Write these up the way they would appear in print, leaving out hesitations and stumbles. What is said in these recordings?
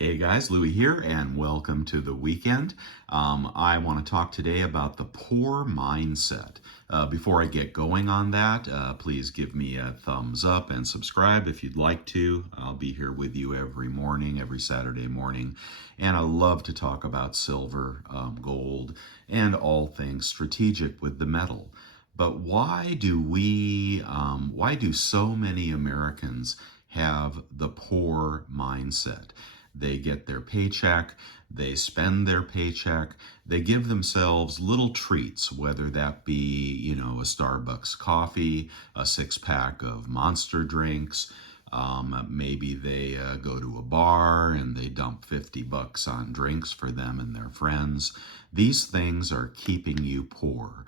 Hey guys, Louie here, and welcome to the weekend. I want to talk today about the poor mindset. Before I get going on that, please give me a thumbs up and subscribe if you'd like to. I'll be here with you every morning, every Saturday morning, and I love to talk about silver, gold, and all things strategic with the metal. But why do so many Americans have the poor mindset? They get their paycheck, they spend their paycheck, they give themselves little treats, whether that be, a Starbucks coffee, a six-pack of Monster drinks. Maybe they go to a bar and they dump 50 bucks on drinks for them and their friends. These things are keeping you poor.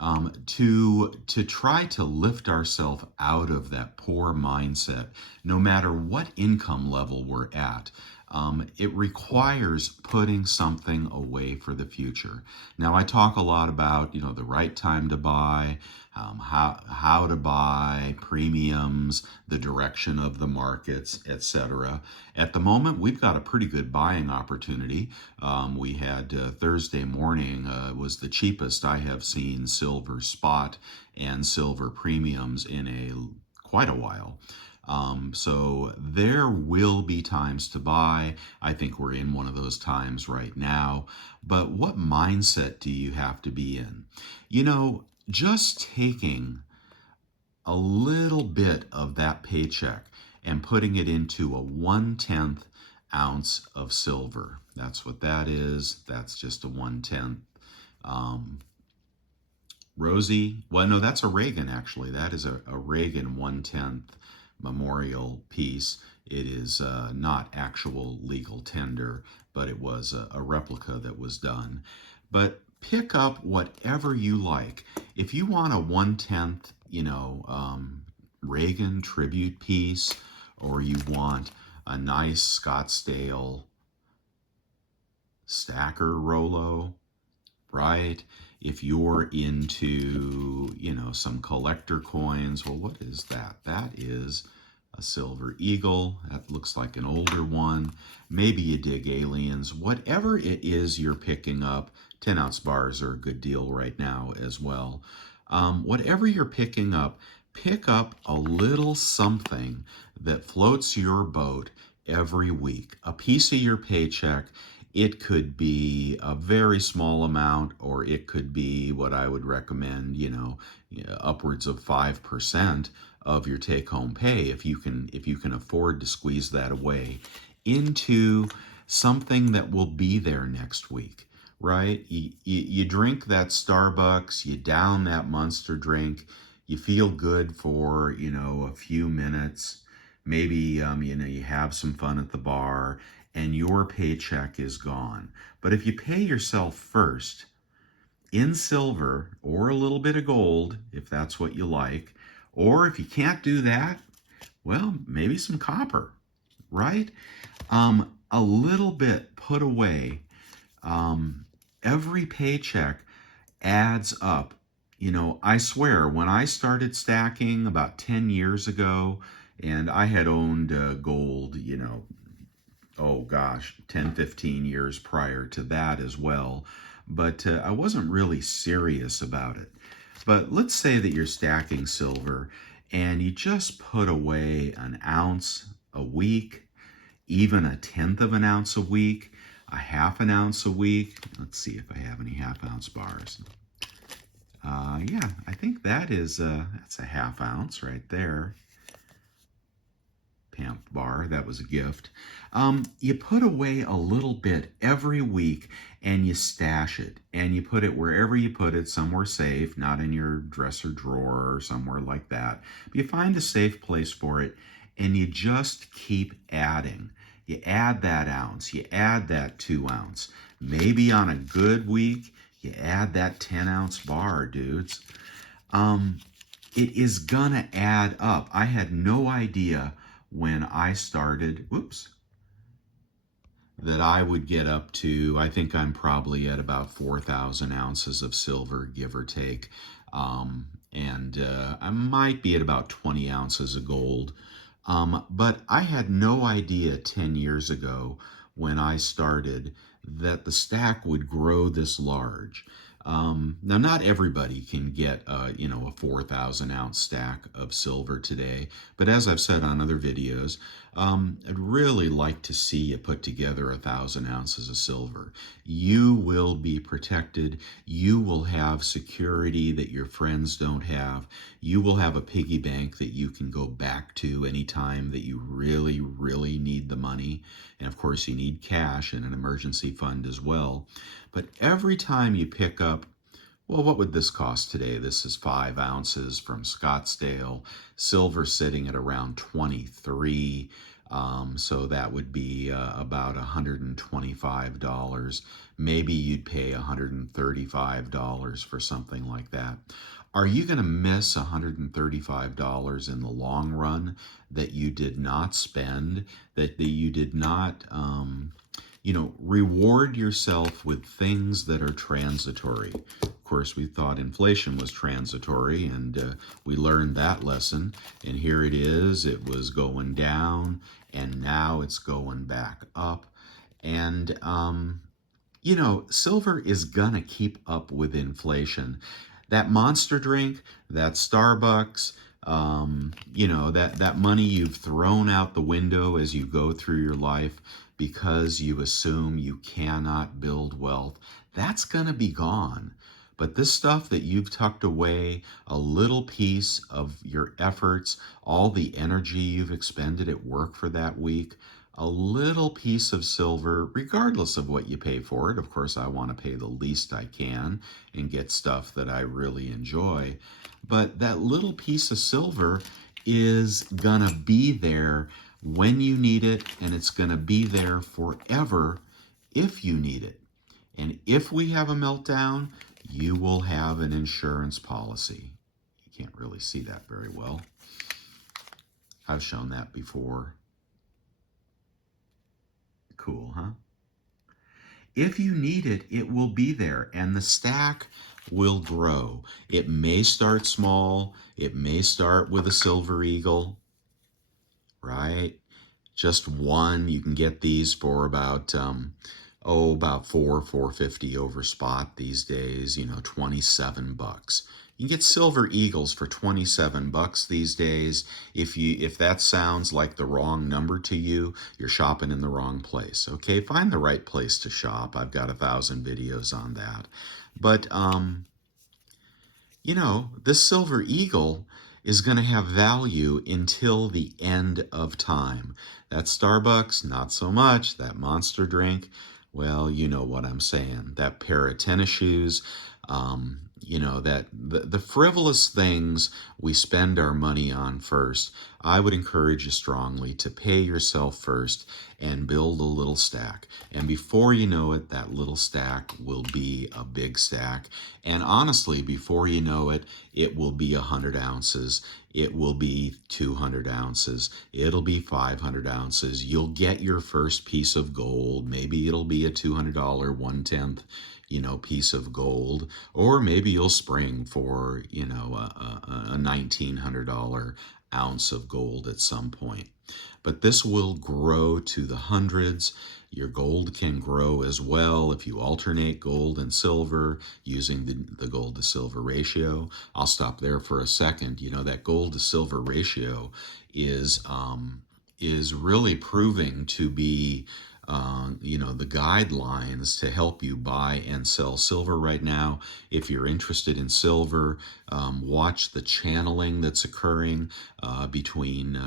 To try to lift ourselves out of that poor mindset, no matter what income level we're at, it requires putting something away for the future. Now, I talk a lot about the right time to buy, how to buy, premiums, the direction of the markets, etc. At the moment, we've got a pretty good buying opportunity. We had Thursday morning was the cheapest I have seen silver spot and silver premiums in quite a while. So there will be times to buy. I think we're in one of those times right now. But what mindset do you have to be in? Just taking a little bit of that paycheck and putting it into a 1/10 ounce of silver. That's what that is. That's just a 1/10. Um, Rosie, well, no, that's a Reagan actually. That is a Reagan 1/10 memorial piece. It is not actual legal tender, but it was a replica that was done. But pick up whatever you like. If you want a 1/10, Reagan tribute piece, or you want a nice Scottsdale stacker Rolo, right? If you're into, some collector coins, well, what is that? That is a silver eagle. That looks like an older one. Maybe you dig aliens. Whatever it is you're picking up, 10-ounce bars are a good deal right now as well. Whatever you're picking up, pick up a little something that floats your boat every week. A piece of your paycheck. It could be a very small amount, or it could be what I would recommend, upwards of 5% of your take-home pay, if you can afford to squeeze that away into something that will be there next week, right? You drink that Starbucks, you down that Monster drink, you feel good for a few minutes. Maybe you have some fun at the bar, and your paycheck is gone. But if you pay yourself first in silver or a little bit of gold, if that's what you like, or if you can't do that, well, maybe some copper, right? A little bit put away. Every paycheck adds up. I swear, when I started stacking about 10 years ago, and I had owned gold, oh gosh, 10, 15 years prior to that as well. But I wasn't really serious about it. But let's say that you're stacking silver and you just put away an ounce a week, even a 1/10 of an ounce a week, a half an ounce a week. Let's see if I have any half-ounce bars. Yeah, I think that's a half ounce right there. Pamp bar, that was a gift. You put away a little bit every week and you stash it, and you put it wherever you put it, somewhere safe, not in your dresser drawer or somewhere like that. But you find a safe place for it, and you just keep adding. You add that ounce, you add that 2 ounce. Maybe on a good week, you add that 10-ounce bar, dudes. It is gonna add up. I had no idea when I started, that I would get up to, I think I'm probably at about 4,000 ounces of silver, give or take. And I might be at about 20 ounces of gold. But I had no idea 10 years ago when I started that the stack would grow this large. Now, not everybody can get, a 4,000 ounce stack of silver today, but as I've said on other videos, I'd really like to see you put together 1,000 ounces of silver. You will be protected. You will have security that your friends don't have. You will have a piggy bank that you can go back to anytime that you really, really need the money. And of course, you need cash and an emergency fund as well. But every time you pick up, well, what would this cost today? This is 5 ounces from Scottsdale. Silver sitting at around 23. So that would be about $125. Maybe you'd pay $135 for something like that. Are you going to miss $135 in the long run that you did not spend, that you did not, reward yourself with things that are transitory? Of course, we thought inflation was transitory, and we learned that lesson. And here it is. It was going down, and now it's going back up. And silver is gonna keep up with inflation. That Monster drink, that Starbucks, that money you've thrown out the window as you go through your life because you assume you cannot build wealth, that's gonna be gone. But this stuff that you've tucked away, a little piece of your efforts, all the energy you've expended at work for that week, a little piece of silver, regardless of what you pay for it. Of course, I want to pay the least I can and get stuff that I really enjoy. But that little piece of silver is going to be there when you need it, and it's going to be there forever if you need it. And if we have a meltdown, you will have an insurance policy. You can't really see that very well. I've shown that before. Cool, huh? If you need it, it will be there, and the stack will grow. It may start small. It may start with a silver eagle, right? Just one. You can get these for about $4.50 over spot these days. 27 bucks. You can get silver eagles for 27 bucks these days. If that sounds like the wrong number to you, you're shopping in the wrong place. Okay, find the right place to shop. I've got 1,000 videos on that. But this silver eagle is going to have value until the end of time. That Starbucks, not so much. That Monster drink, well, you know what I'm saying. That pair of tennis shoes, that the frivolous things we spend our money on first. I would encourage you strongly to pay yourself first and build a little stack. And before you know it, that little stack will be a big stack. And honestly, before you know it, it will be 100 ounces. It will be 200 ounces. It'll be 500 ounces. You'll get your first piece of gold. Maybe it'll be a $200 1/10 piece of gold, or maybe you'll spring for a $1,900 ounce of gold at some point. But this will grow to the hundreds. Your gold can grow as well if you alternate gold and silver using the gold to silver ratio. I'll stop there for a second. That gold to silver ratio is really proving to be the guidelines to help you buy and sell silver right now. If you're interested in silver, watch the channeling that's occurring between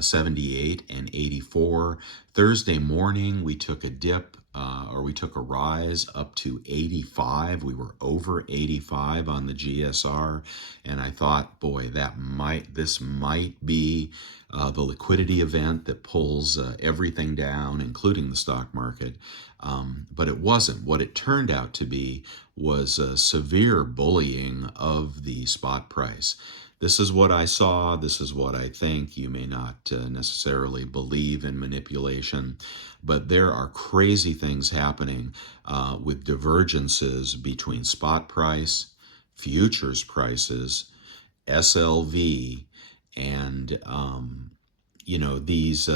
78 and 84. Thursday morning, we took a dip we took a rise up to 85. We were over 85 on the GSR, and I thought, boy, this might be the liquidity event that pulls everything down, including the stock market. But it wasn't. What it turned out to be was severe bullying of the spot price. This is what I saw. This is what I think. You may not necessarily believe in manipulation, but there are crazy things happening with divergences between spot price, futures prices, SLV, and these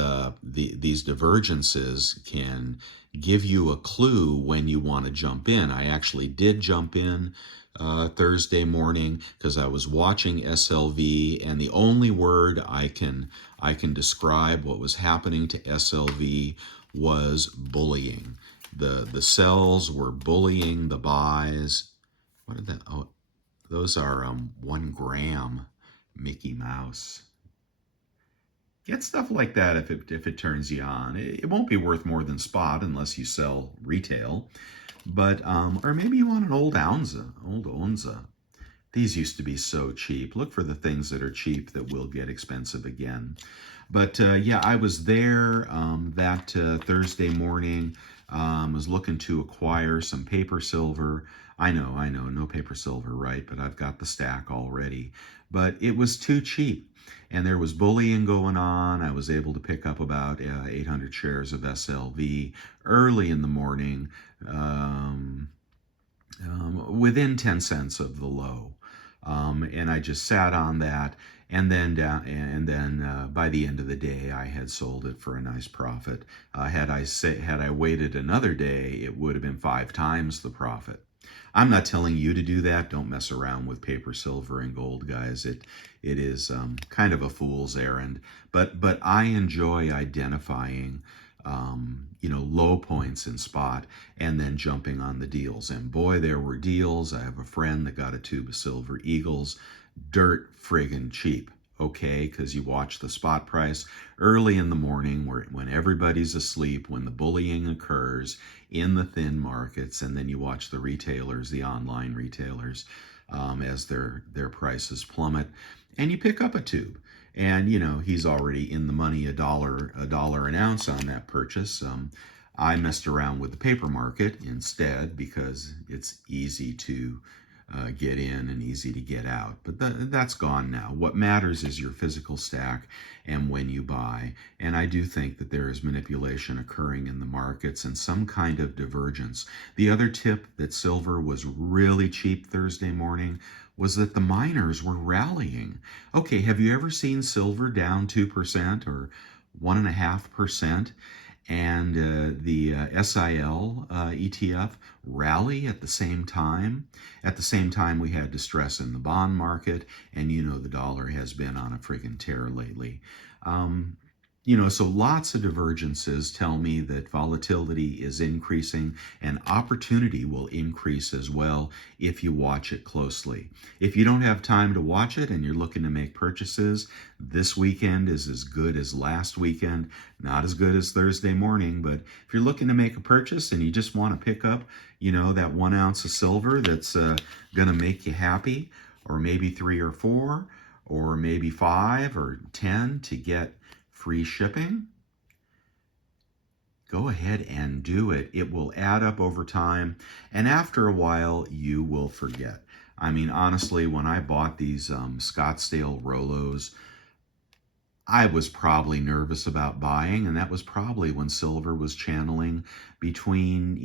divergences can give you a clue when you want to jump in. I actually did jump in Thursday morning because I was watching SLV, and the only word I can describe what was happening to SLV was bullying. The sells were bullying the buys. What are that? Oh, those are 1 gram Mickey Mouse. Get stuff like that if it turns you on. It won't be worth more than spot unless you sell retail. But or maybe you want an old Onza. These used to be so cheap. Look for the things that are cheap that will get expensive again. But yeah, I was there that Thursday morning. Was looking to acquire some paper silver. I know, no paper silver, right? But I've got the stack already. But it was too cheap. And there was bullying going on. I was able to pick up about 800 shares of SLV early in the morning, um, within 10 cents of the low. And I just sat on that, and then by the end of the day, I had sold it for a nice profit. Had I waited another day, it would have been 5 times the profit. I'm not telling you to do that. Don't mess around with paper, silver, and gold, guys. It is kind of a fool's errand. But I enjoy identifying low points in spot and then jumping on the deals. And boy, there were deals. I have a friend that got a tube of Silver Eagles, dirt friggin' cheap. Okay, because you watch the spot price early in the morning when everybody's asleep, when the bullying occurs in the thin markets, and then you watch the retailers, the online retailers, as their prices plummet, and you pick up a tube. And he's already in the money, a dollar an ounce on that purchase. I messed around with the paper market instead because it's easy to get in and easy to get out. But that's gone now. What matters is your physical stack and when you buy. And I do think that there is manipulation occurring in the markets and some kind of divergence. The other tip that silver was really cheap Thursday morning was that the miners were rallying. Okay, have you ever seen silver down 2% or 1.5%? And the SIL ETF rally at the same time. At the same time, we had distress in the bond market, and the dollar has been on a friggin' tear lately. Um, so lots of divergences tell me that volatility is increasing and opportunity will increase as well if you watch it closely. If you don't have time to watch it and you're looking to make purchases, this weekend is as good as last weekend, not as good as Thursday morning, but if you're looking to make a purchase and you just want to pick up, that 1 ounce of silver that's going to make you happy, or maybe 3 or 4, or maybe 5 or 10 to get free shipping, go ahead and do it. It will add up over time, and after a while, you will forget. I mean, honestly, when I bought these Scottsdale Rolos, I was probably nervous about buying, and that was probably when silver was channeling between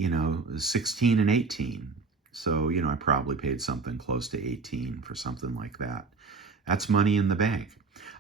16 and 18. So I probably paid something close to 18 for something like that. That's money in the bank.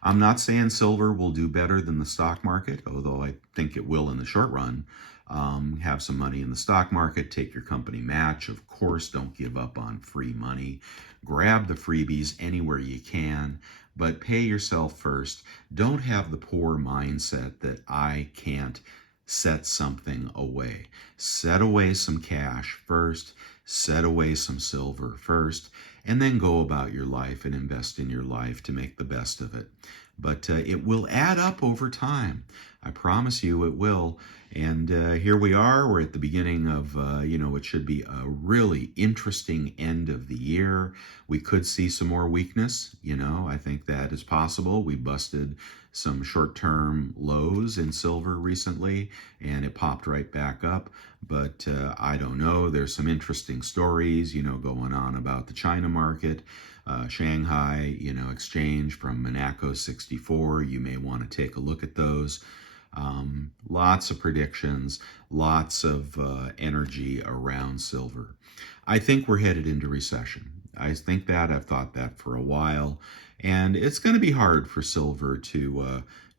I'm not saying silver will do better than the stock market, although I think it will in the short run. Have some money in the stock market, take your company match. Of course, don't give up on free money. Grab the freebies anywhere you can, but pay yourself first. Don't have the poor mindset that I can't set something away. Set away some cash first, set away some silver first, and then go about your life and invest in your life to make the best of it. But it will add up over time. I promise you it will. And here we are. We're at the beginning of, it should be a really interesting end of the year. We could see some more weakness. I think that is possible. We busted some short-term lows in silver recently, and it popped right back up. But I don't know. There's some interesting stories, going on about the China market. Shanghai, exchange from Monaco 64. You may want to take a look at those. Lots of predictions, lots of energy around silver. I think we're headed into recession. I think that. I've thought that for a while. And it's going to be hard for silver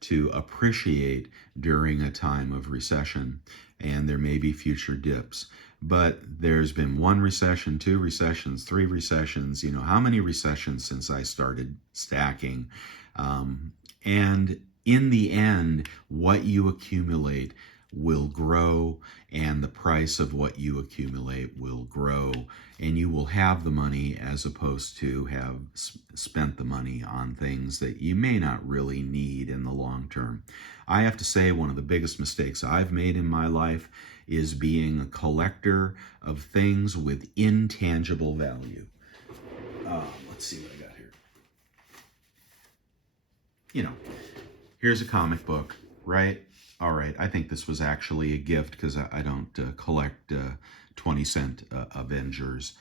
to appreciate during a time of recession, and there may be future dips. But there's been one recession, two recessions, three recessions, how many recessions since I started stacking? And in the end, what you accumulate will grow, and the price of what you accumulate will grow, and you will have the money as opposed to have spent the money on things that you may not really need in the long term. I have to say, one of the biggest mistakes I've made in my life is being a collector of things with intangible value. Let's see what I got here. Here's a comic book, right? All right, I think this was actually a gift because I don't collect 20-cent Avengers.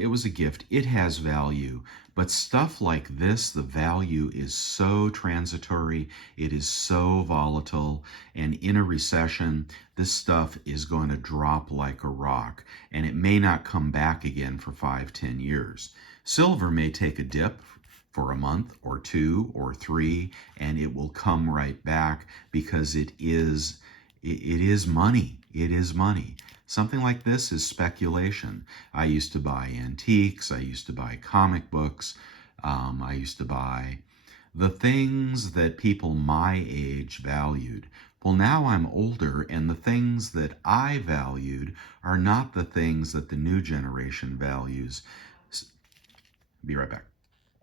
It was a gift. It has value. But stuff like this, the value is so transitory. It is so volatile. And in a recession, this stuff is going to drop like a rock. And it may not come back again for 5, 10 years. Silver may take a dip for a month or 2 or 3, and it will come right back because it is money. It is money. Something like this is speculation. I used to buy antiques. I used to buy comic books. I used to buy the things that people my age valued. Well, now I'm older, and the things that I valued are not the things that the new generation values. Be right back.